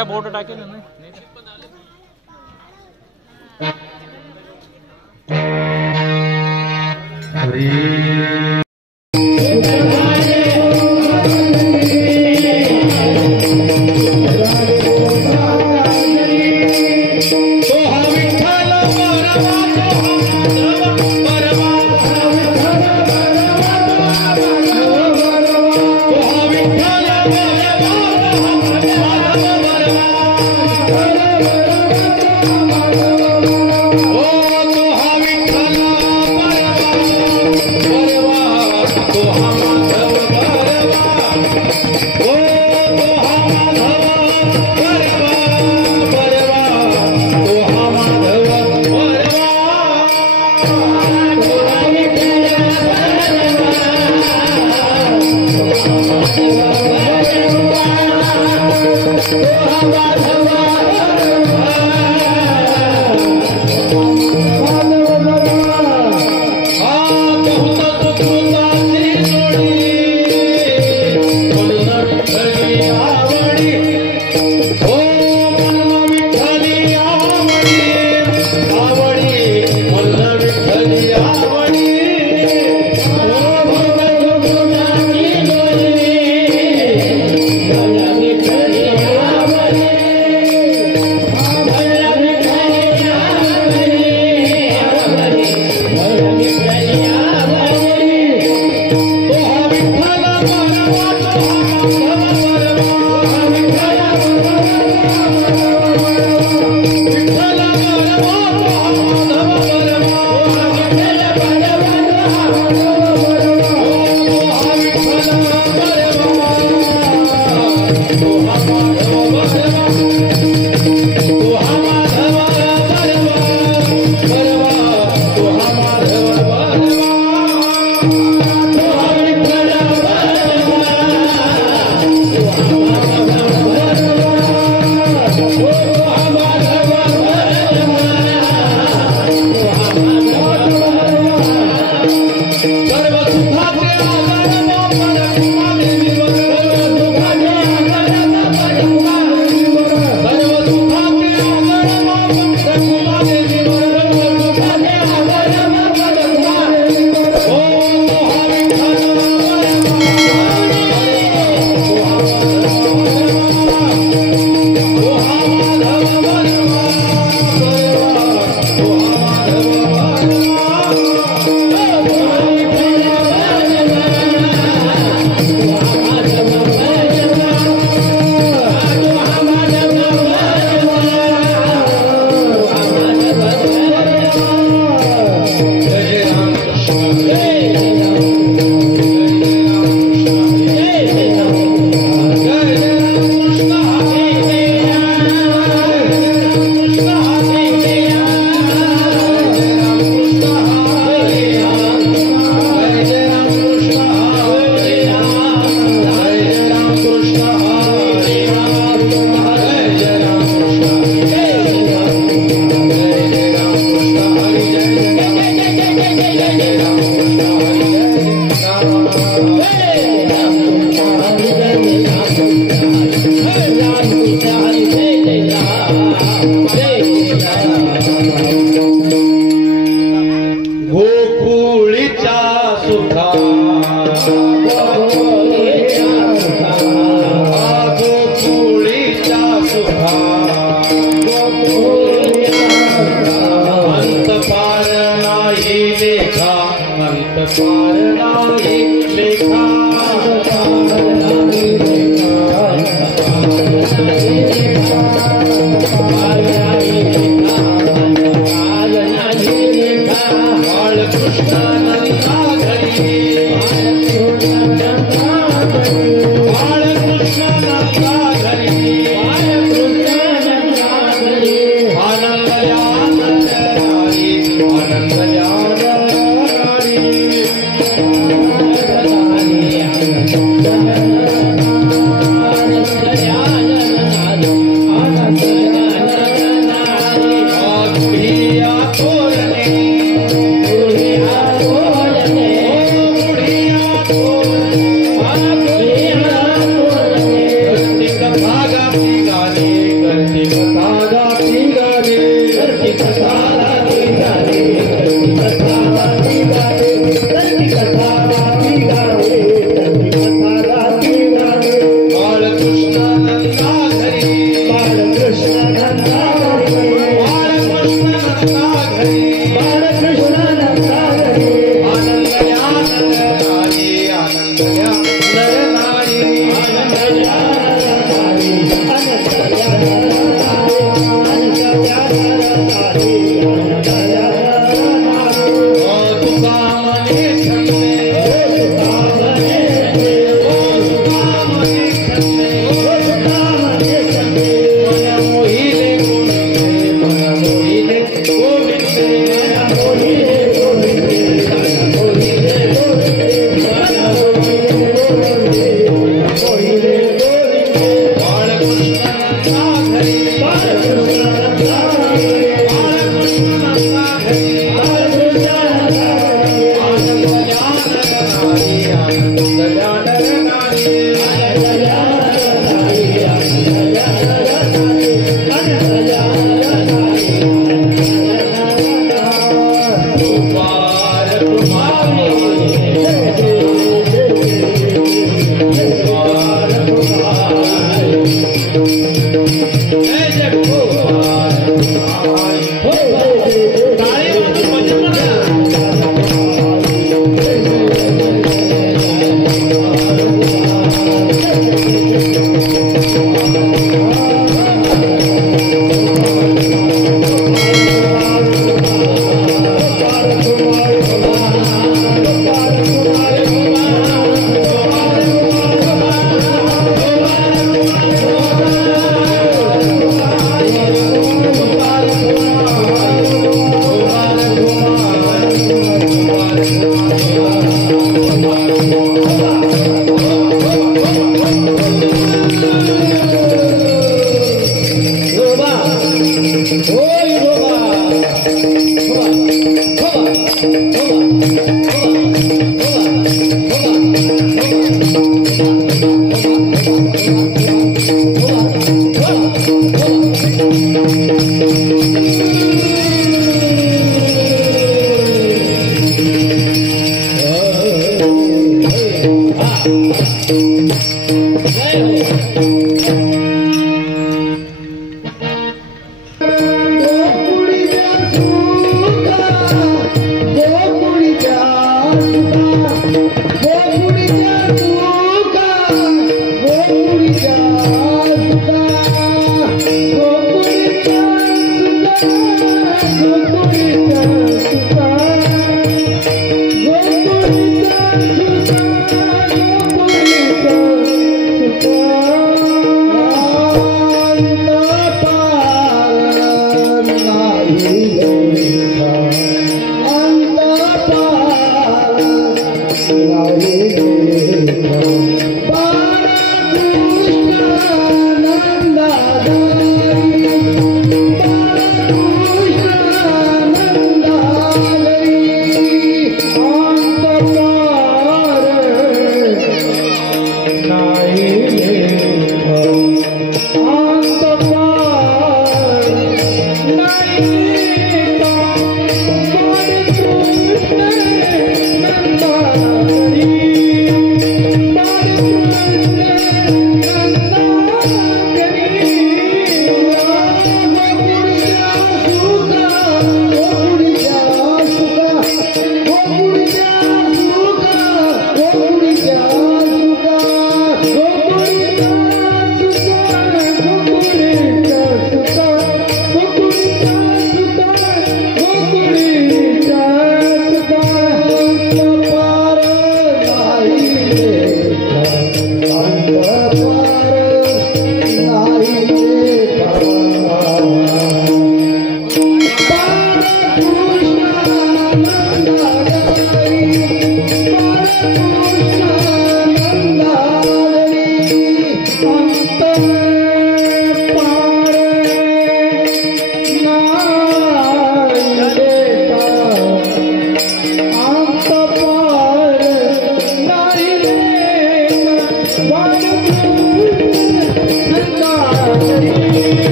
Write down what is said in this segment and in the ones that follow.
काय बोट टाकेल नाही आनंद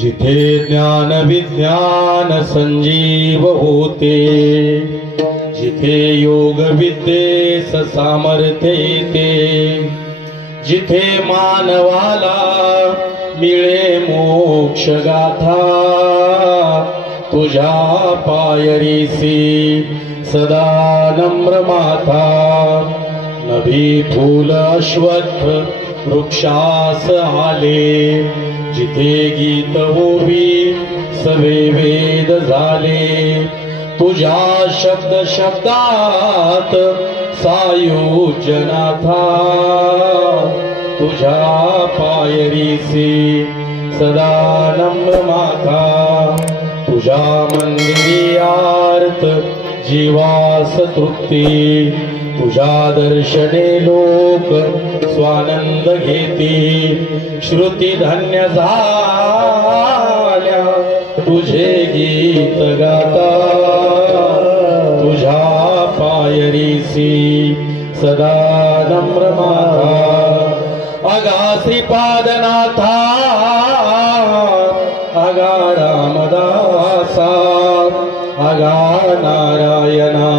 जिथे ज्ञान विज्ञान संजीव होते, जिथे योग विद्येस सामर्थ्य येते, जिथे मानवाला मिळे मोक्ष गाथा, तुझ्या पायरीसी सदा नम्र माथा. नभी फूल अश्वत्थ वृक्षास आले, जिथे गीत ओवी सवे वेद झाले. तुझ्या शब्द शब्दात सायुज्यनाथा, तुझ्या पायरीसी सदा नम्र माथा. तुझ्या मंदिरी आर्त जीवास तृप्ती, तुझ्या दर्शने लोक स्वानंद घेती. श्रुती धन्य झाल्या तुझे गीत गाता, तुझ्या पायरीसी सदा नम्र माथा. अगा श्रीपादनाथा, अगा रामदासा, अगा नारायणा,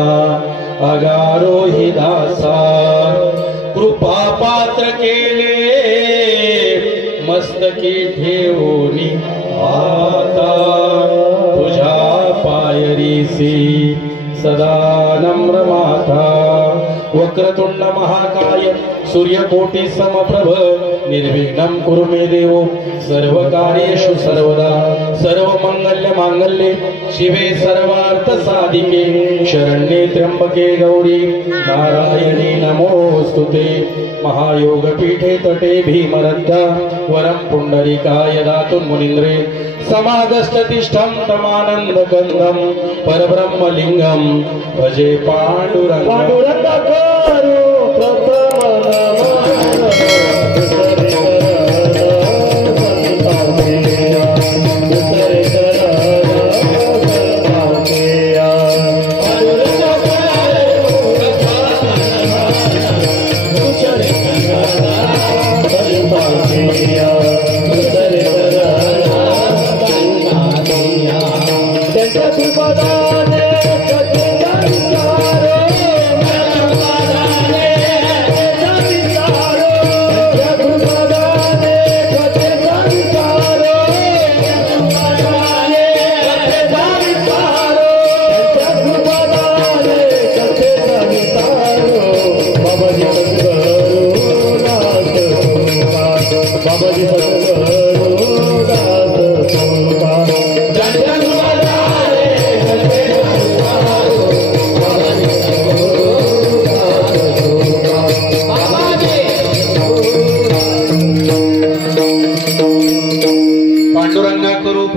अगा रोहिदासा. कृपा पात्र केले मस्तकी ठेवणी आता, तुझ्या पायरीसी सदा नम्र माथा. वक्रतुंड महाकाय सूर्यकोटि समप्रभ, निर्विघ्नं कुरु मे देव सर्व कार्येषु सर्वदा. सर्व मंगल्य मांगल्ये शिवे सर्वार्थ साधिके, शरण्ये त्र्यंबके गौरी नारायणी नमोस्तुते. महायोग पीठे तटे भीमरद्धा, वरं पुंडरीकाय दातुं मुनीन्द्रे. समागस्ततिष्ठं तमानंद कंदं, परब्रह्मलिंगं भजे पांडुरंगं.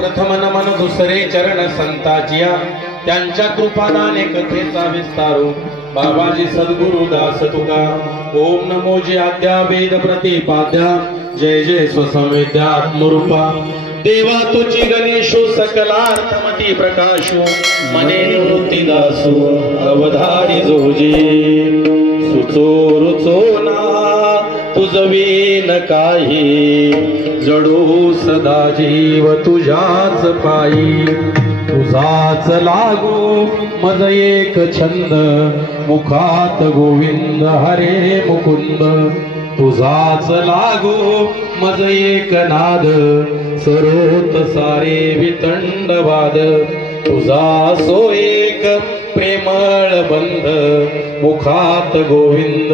प्रथम नमन दुसरे चरण संताजिया त्यांच्या कृपादाने कथेचा विस्तारू बाबाजी सद्गुरु दास तुका ओम नमो जे आद्या वेद प्रतिपाद्या जय जय स्वसंवेद्या आत्मरूपा देवा तुझी गणेशो सकलार्थमती प्रकाशो मने निवृत्ती दासो अवधारी जोजी सुचो रुचो ना तुझवीन काही जडू सदा जीव तुझ्याच पायी तुझाच लागो मज एक छंद मुखात गोविंद हरे मुकुंद तुझाच लागो मज एक नाद सरोत सारे वितंडवाद तुझा सो एक प्रेमळ बंध मुखात गोविंद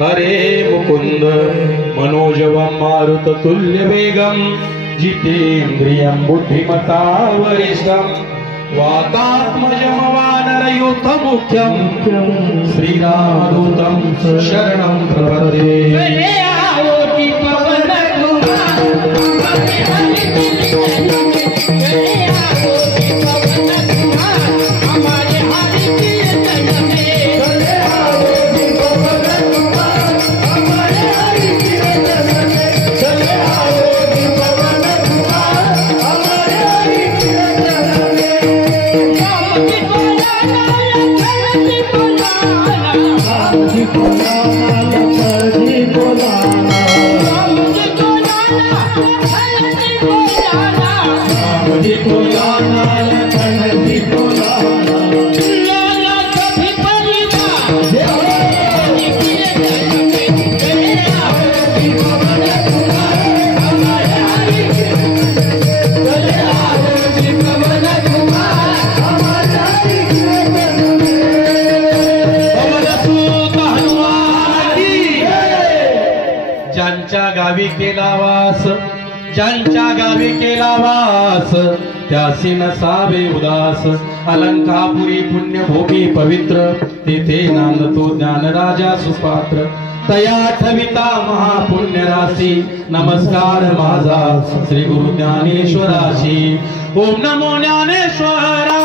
हरे मुकुंद मनोजवं मारुत तुल्य वेगं जितेन्द्रियं बुद्धिमता वरिष्ठं वातात्मजं वानरयूथ मुख्यं श्रीरामदूतं शरणं प्रपद्ये ज्यांच्या गावी केला वास त्यासी नसावे उदास अलंकापुरी पुण्यभूमी पवित्र तेथे नांदतो ज्ञानराजा सुपात्र तया ठविता महापुण्य राशी नमस्कार माझा श्री गुरु ज्ञानेश्वराशी ओम नमो ज्ञानेश्वरा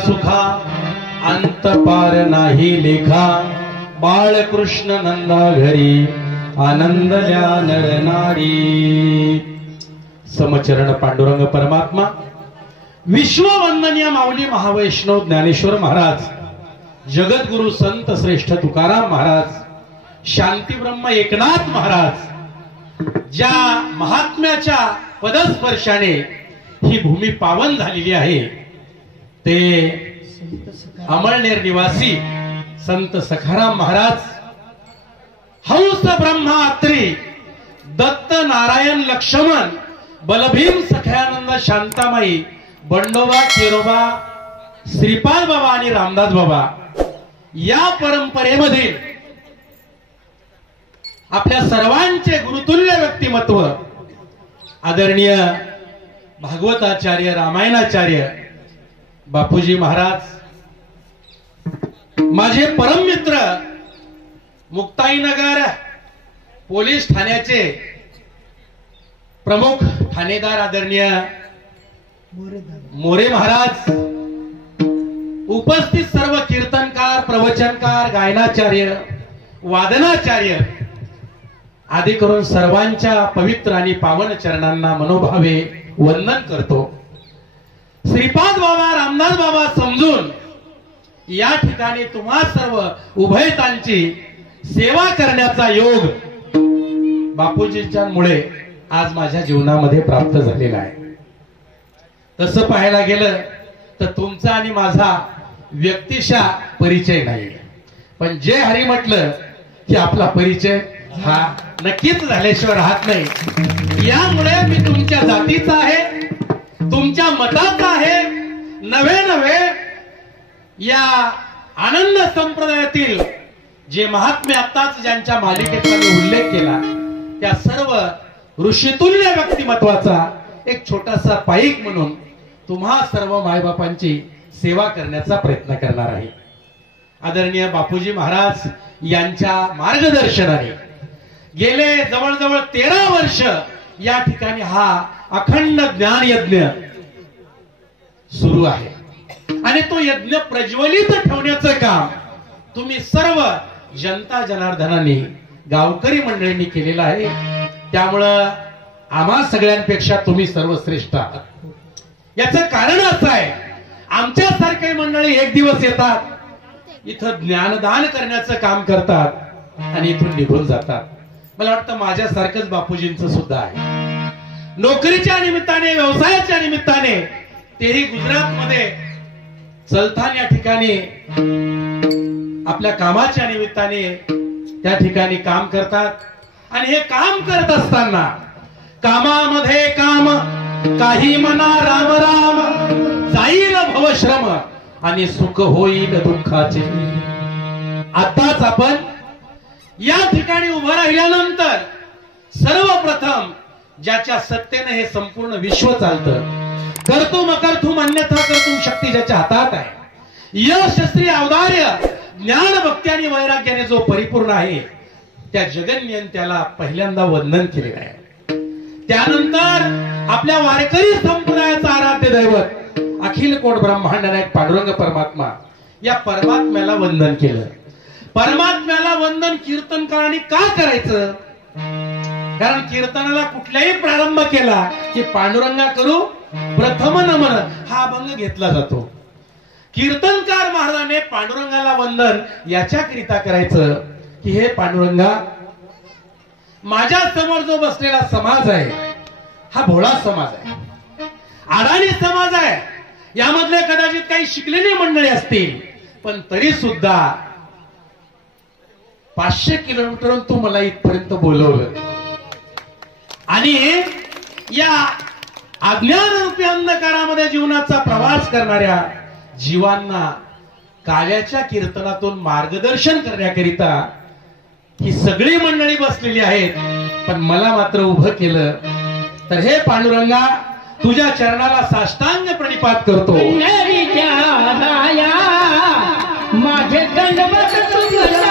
सुखा अंत पार नाही लेखा बाळकृष्ण नंदा घरी आनंदल्या नरनारी समचरण पांडुरंग परमात्मा विश्ववंदनीय माऊली महावैष्णव ज्ञानेश्वर महाराज जगद्गुरु संत श्रेष्ठ तुकाराम महाराज शांती ब्रह्म एकनाथ महाराज ज्या महात्म्याच्या पदस्पर्शाने ही भूमी पावन झालेली आहे ते अमळनेर निवासी संत सखाराम महाराज हंस ब्रह्मा अत्री, दत्त नारायण लक्ष्मण, बलभीम सख्यानंद शांतामाई, बंडोबा चेरोबा, श्रीपाद बाबा आणि रामदास बाबा या परंपरेमधील आपल्या सर्वांचे गुरुतुल्य व्यक्तिमत्व आदरणीय भागवताचार्य रामायणाचार्य बापूजी महाराज, माझे परम मित्र मुक्ताईनगर पोलीस ठाण्याचे प्रमुख ठाणेदार आदरणीय मोरे महाराज, उपस्थित सर्व कीर्तनकार, प्रवचनकार, गायनाचार्य, वादनाचार्य आदी करून सर्वांच्या पवित्र आणि पावन चरणांना मनोभावे वंदन करतो. श्रीपाद बाबा, रामदास बाबा समजून या ठिकाणी तुम्हा सर्व उभयतांची सेवा करण्याचा योग बापूजींच्यामुळे आज माझ्या जीवनामध्ये प्राप्त झालेला आहे. तसं पाहायला गेलं तर तुमचा आणि माझा व्यक्तिशा परिचय नाही, पण जे हरी म्हटलं की आपला परिचय हा नक्कीच झाल्याशिवाय राहत नाही. यामुळे मी तुमच्या जातीचा आहे, तुमच्या मताचा आहे. नवे नवे या आनंद संप्रदायातील जे महात्मे आताच ज्यांच्या मालिकेचा मी उल्लेख केला त्या सर्व ऋषितुल्य व्यक्तिमत्वाचा एक छोटासा पाईक म्हणून तुम्हा सर्व मायबापांची सेवा करण्याचा प्रयत्न करणार आहे. आदरणीय बापूजी महाराज यांच्या मार्गदर्शनाने गेले जवळजवळ 13 वर्ष या ठिकाणी हा अखंड ज्ञान यज्ञ सुरू आहे आणि तो यज्ञ प्रज्वलित ठेवण्याचं काम तुम्ही सर्व जनता जनार्दनांनी, गावकरी मंडळींनी केलेलं आहे. त्यामुळं आम्हा सगळ्यांपेक्षा तुम्ही सर्वश्रेष्ठ आहात. याचं कारण असं आहे, आमच्यासारखे मंडळी एक दिवस येतात, इथं ज्ञानदान करण्याचं काम करतात आणि इथून निघून जातात. मला वाटतं माझ्यासारखंच बापूजींचं सुद्धा आहे. नोकरीच्या निमित्ताने, व्यवसायाच्या निमित्ताने तेही गुजरातमध्ये चलथान या ठिकाणी आपल्या कामाच्या निमित्ताने त्या ठिकाणी काम करतात आणि हे काम करत असताना कामामध्ये काम काही मना राम राम, जाईल भवश्रम आणि सुख होईल दुःखाचे. आताच आपण या ठिकाणी उभं राहिल्यानंतर सर्वप्रथम ज्याच्या सत्तेने हे संपूर्ण विश्व चालतं, कर्तुम अकर्तुम अन्यथा कर्तुम शक्ती ज्याच्या हातात आहे, यशस्वी औदार्य, ज्ञान, भक्ती आणि वैराग्याने जो परिपूर्ण आहे, त्या जगन्यंत्याला पहिल्यांदा वंदन केले आहे. त्यानंतर आपल्या वारकरी संप्रदायाचं आराध्य दैवत अखिल कोट ब्रह्मांड नायक पांडुरंग परमात्मा, या परमात्म्याला वंदन केलं. परमात्म्याला वंदन कीर्तनकारांनी का करायचं? कारण कीर्तनाला कुठलाही प्रारंभ केला की पांडुरंगा करू प्रथम नमन हा अभंग घेतला जातो. कीर्तनकार महाराजाने पांडुरंगाला वंदन याच्याकरिता करायचं की हे पांडुरंगा, माझ्या समोर जो बसलेला समाज आहे हा भोळा समाज आहे, अडाणी समाज आहे. यामधले कदाचित काही शिकलेली मंडळी असतील, पण तरी सुद्धा 500 किलोमीटरहून तू मला इथपर्यंत बोलवलं आणि या अज्ञानरूपी अंधकारामध्ये जीवनाचा प्रवास करणाऱ्या जीवांना काव्याच्या कीर्तनातून मार्गदर्शन करण्याकरिता ही सगळी मंडळी बसलेली आहेत, पण मला मात्र उभं केलं. तर हे पांडुरंगा, तुझ्या चरणाला साष्टांग प्रणिपात करतो. माझे दंडवत तुझ्या